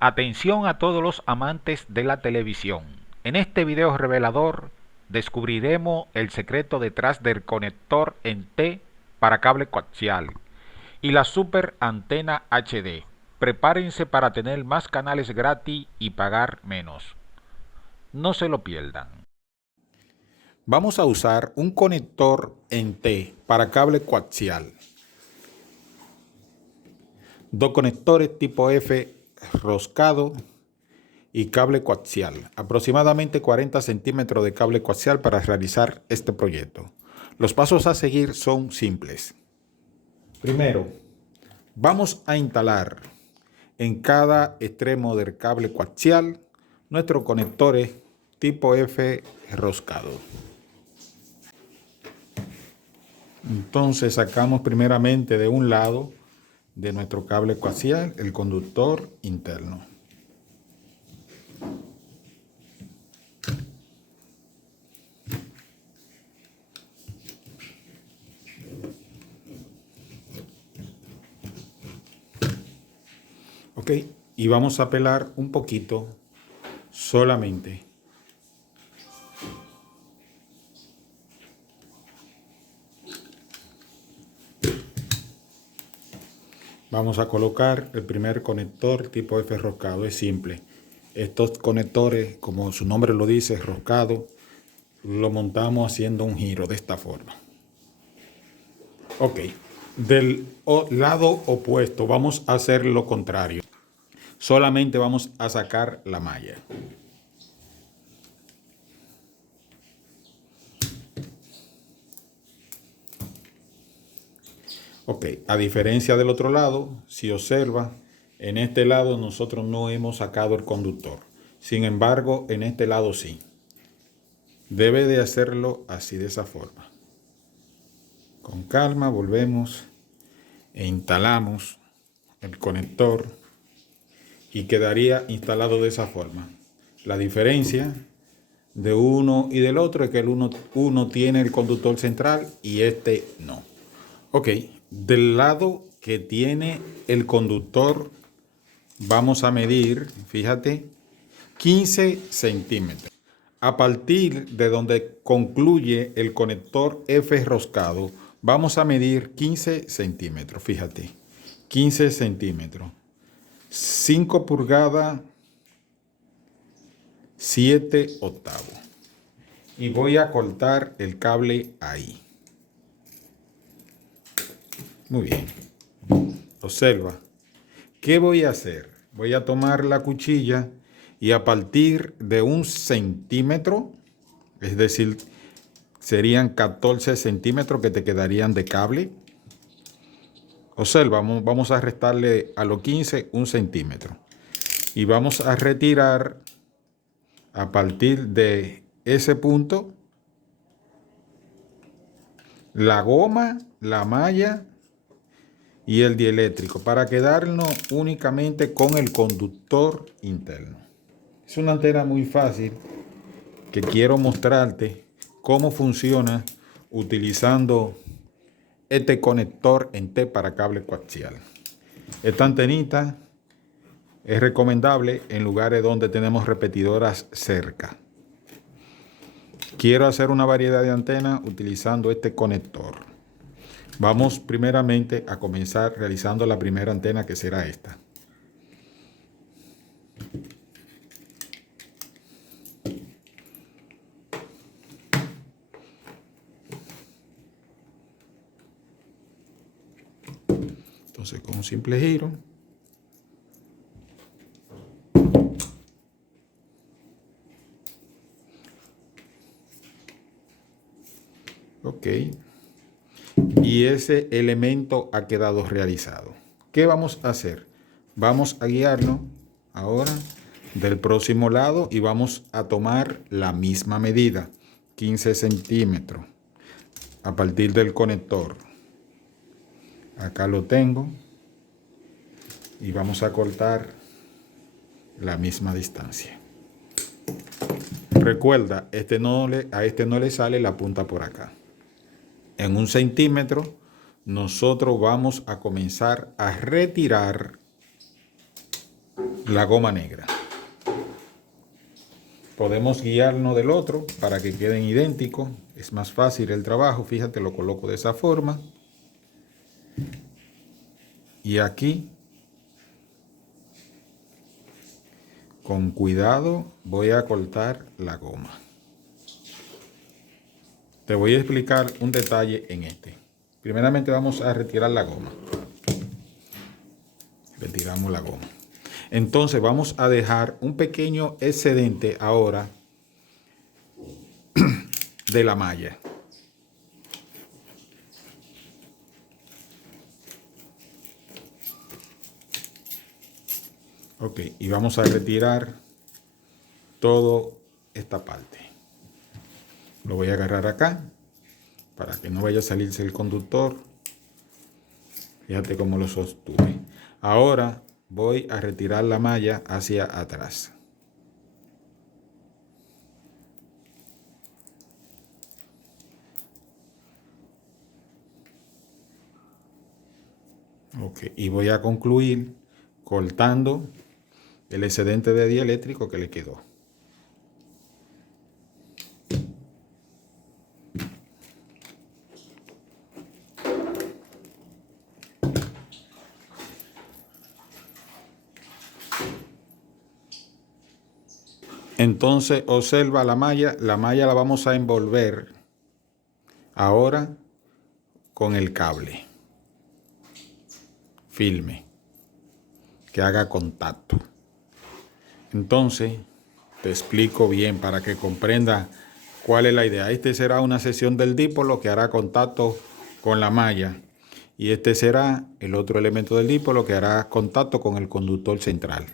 Atención a todos los amantes de la televisión. En este video revelador descubriremos el secreto detrás del conector en T para cable coaxial y la super antena HD. Prepárense para tener más canales gratis y pagar menos. No se lo pierdan. Vamos a usar un conector en T para cable coaxial. Dos conectores tipo F roscado y cable coaxial. Aproximadamente 40 centímetros de cable coaxial para realizar este proyecto. Los pasos a seguir son simples. Primero, vamos a instalar en cada extremo del cable coaxial nuestros conectores tipo F roscado. Entonces sacamos primeramente de un lado de nuestro cable coaxial el conductor interno. Ok, y vamos a pelar un poquito solamente. Vamos a colocar el primer conector tipo F roscado. Es simple. Estos conectores, como su nombre lo dice, roscado, lo montamos haciendo un giro de esta forma. Ok, del lado opuesto vamos a hacer lo contrario. Solamente vamos a sacar la malla. Ok, a diferencia del otro lado, si observa, en este lado nosotros no hemos sacado el conductor. Sin embargo, en este lado sí. Debe de hacerlo así, de esa forma. Con calma volvemos e instalamos el conector y quedaría instalado de esa forma. La diferencia de uno y del otro es que uno tiene el conductor central y este no. Ok, del lado que tiene el conductor vamos a medir, fíjate, 15 centímetros. A partir de donde concluye el conector F roscado, vamos a medir 15 centímetros, fíjate, 15 centímetros. 5 pulgadas, 7 octavos. Y voy a cortar el cable ahí. Muy bien. Observa. ¿Qué voy a hacer? Voy a tomar la cuchilla y a partir de 1 centímetro, es decir, serían 14 centímetros que te quedarían de cable. Observa, vamos a restarle a los 15 1 centímetro. Y vamos a retirar a partir de ese punto la goma, la malla y el dieléctrico para quedarnos únicamente con el conductor interno. Es una antena muy fácil que quiero mostrarte cómo funciona utilizando este conector en T para cable coaxial. Esta antenita es recomendable en lugares donde tenemos repetidoras cerca. Quiero hacer una variedad de antenas utilizando este conector. Vamos primeramente a comenzar realizando la primera antena, que será esta. Entonces, con un simple giro, ok, y ese elemento ha quedado realizado. ¿Qué vamos a hacer? Vamos a guiarnos ahora del próximo lado y vamos a tomar la misma medida, 15 centímetros, a partir del conector. Acá lo tengo y vamos a cortar la misma distancia. Recuerda, a este no le sale la punta por acá. En 1 centímetro nosotros vamos a comenzar a retirar la goma negra. Podemos guiarnos del otro para que queden idénticos. Es más fácil el trabajo. Fíjate, lo coloco de esa forma. Y aquí, con cuidado, voy a cortar la goma. Te voy a explicar un detalle en este. Primeramente vamos a retirar la goma. Retiramos la goma. Entonces vamos a dejar un pequeño excedente ahora de la malla. Ok, y vamos a retirar toda esta parte. Lo voy a agarrar acá para que no vaya a salirse el conductor. Fíjate cómo lo sostuve. Ahora voy a retirar la malla hacia atrás. Ok, y voy a concluir cortando el excedente de dieléctrico que le quedó. Entonces observa la malla la vamos a envolver ahora con el cable firme que haga contacto. Entonces te explico bien para que comprenda cuál es la idea. Este será una sección del dipolo que hará contacto con la malla y este será el otro elemento del dipolo que hará contacto con el conductor central.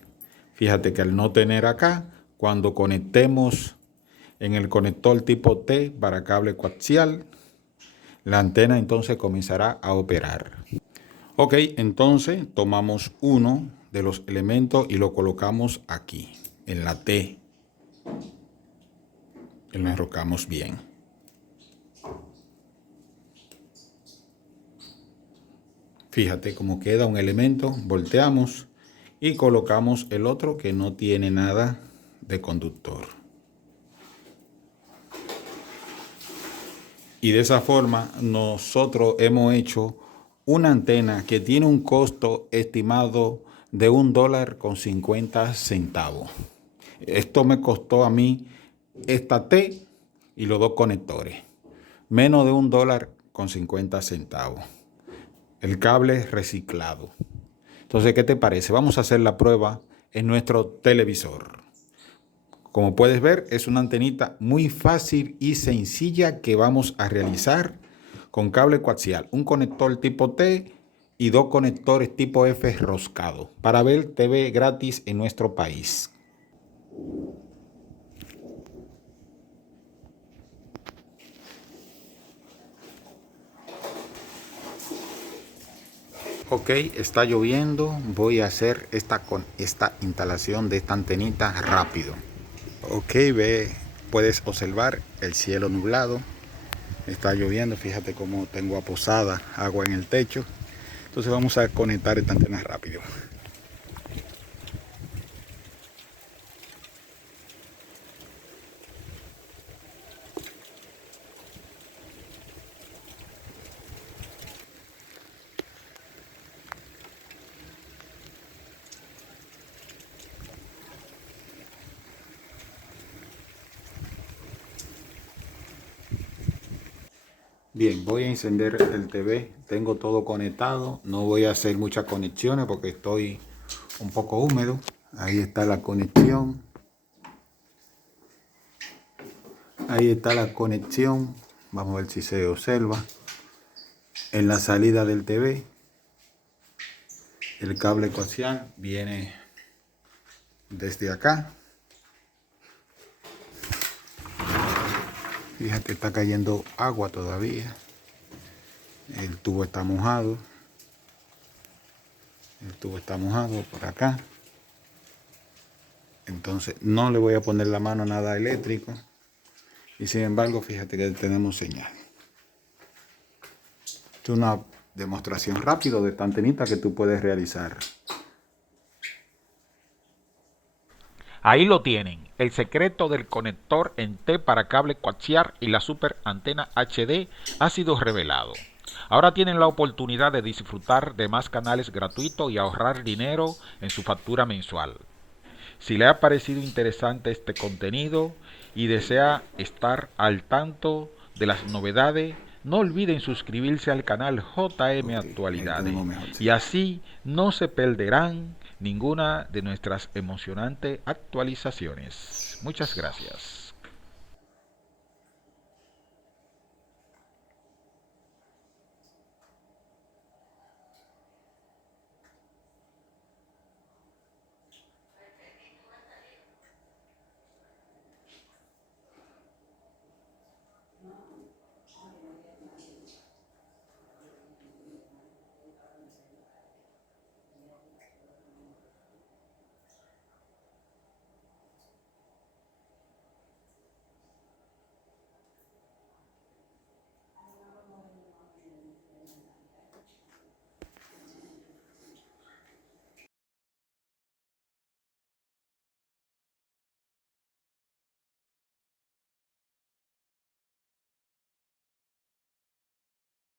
Fíjate que al no tener acá, cuando conectemos en el conector tipo T para cable coaxial, la antena entonces comenzará a operar. Ok, entonces tomamos uno de los elementos y lo colocamos aquí, en la T. Y lo enrocamos bien. Fíjate cómo queda un elemento, volteamos y colocamos el otro que no tiene nada de conductor. Y de esa forma nosotros hemos hecho una antena que tiene un costo estimado de $1.50. Esto me costó a mí esta T y los dos conectores. Menos de $1.50. El cable reciclado. Entonces, ¿qué te parece? Vamos a hacer la prueba en nuestro televisor. Como puedes ver, es una antenita muy fácil y sencilla que vamos a realizar con cable coaxial, un conector tipo T y dos conectores tipo F roscado para ver TV gratis en nuestro país. Ok, está lloviendo. Voy a hacer esta instalación de esta antenita rápido. Ok, puedes observar el cielo nublado. Está lloviendo, fíjate cómo tengo aposada agua en el techo. Entonces vamos a conectar esta antena rápido. Bien, voy a encender el TV. Tengo todo conectado. No voy a hacer muchas conexiones porque estoy un poco húmedo. Ahí está la conexión. Ahí está la conexión. Vamos a ver si se observa. En la salida del TV, el cable coaxial viene desde acá. Fíjate, está cayendo agua todavía. El tubo está mojado. El tubo está mojado por acá. Entonces no le voy a poner la mano a nada eléctrico. Y sin embargo, fíjate que tenemos señal. Esto es una demostración rápida de esta antenita que tú puedes realizar. Ahí lo tienen, el secreto del conector en T para cable coaxial y la super antena HD ha sido revelado. Ahora tienen la oportunidad de disfrutar de más canales gratuitos y ahorrar dinero en su factura mensual. Si le ha parecido interesante este contenido y desea estar al tanto de las novedades, no olviden suscribirse al canal JM Actualidades y así no se perderán ninguna de nuestras emocionantes actualizaciones. Muchas gracias.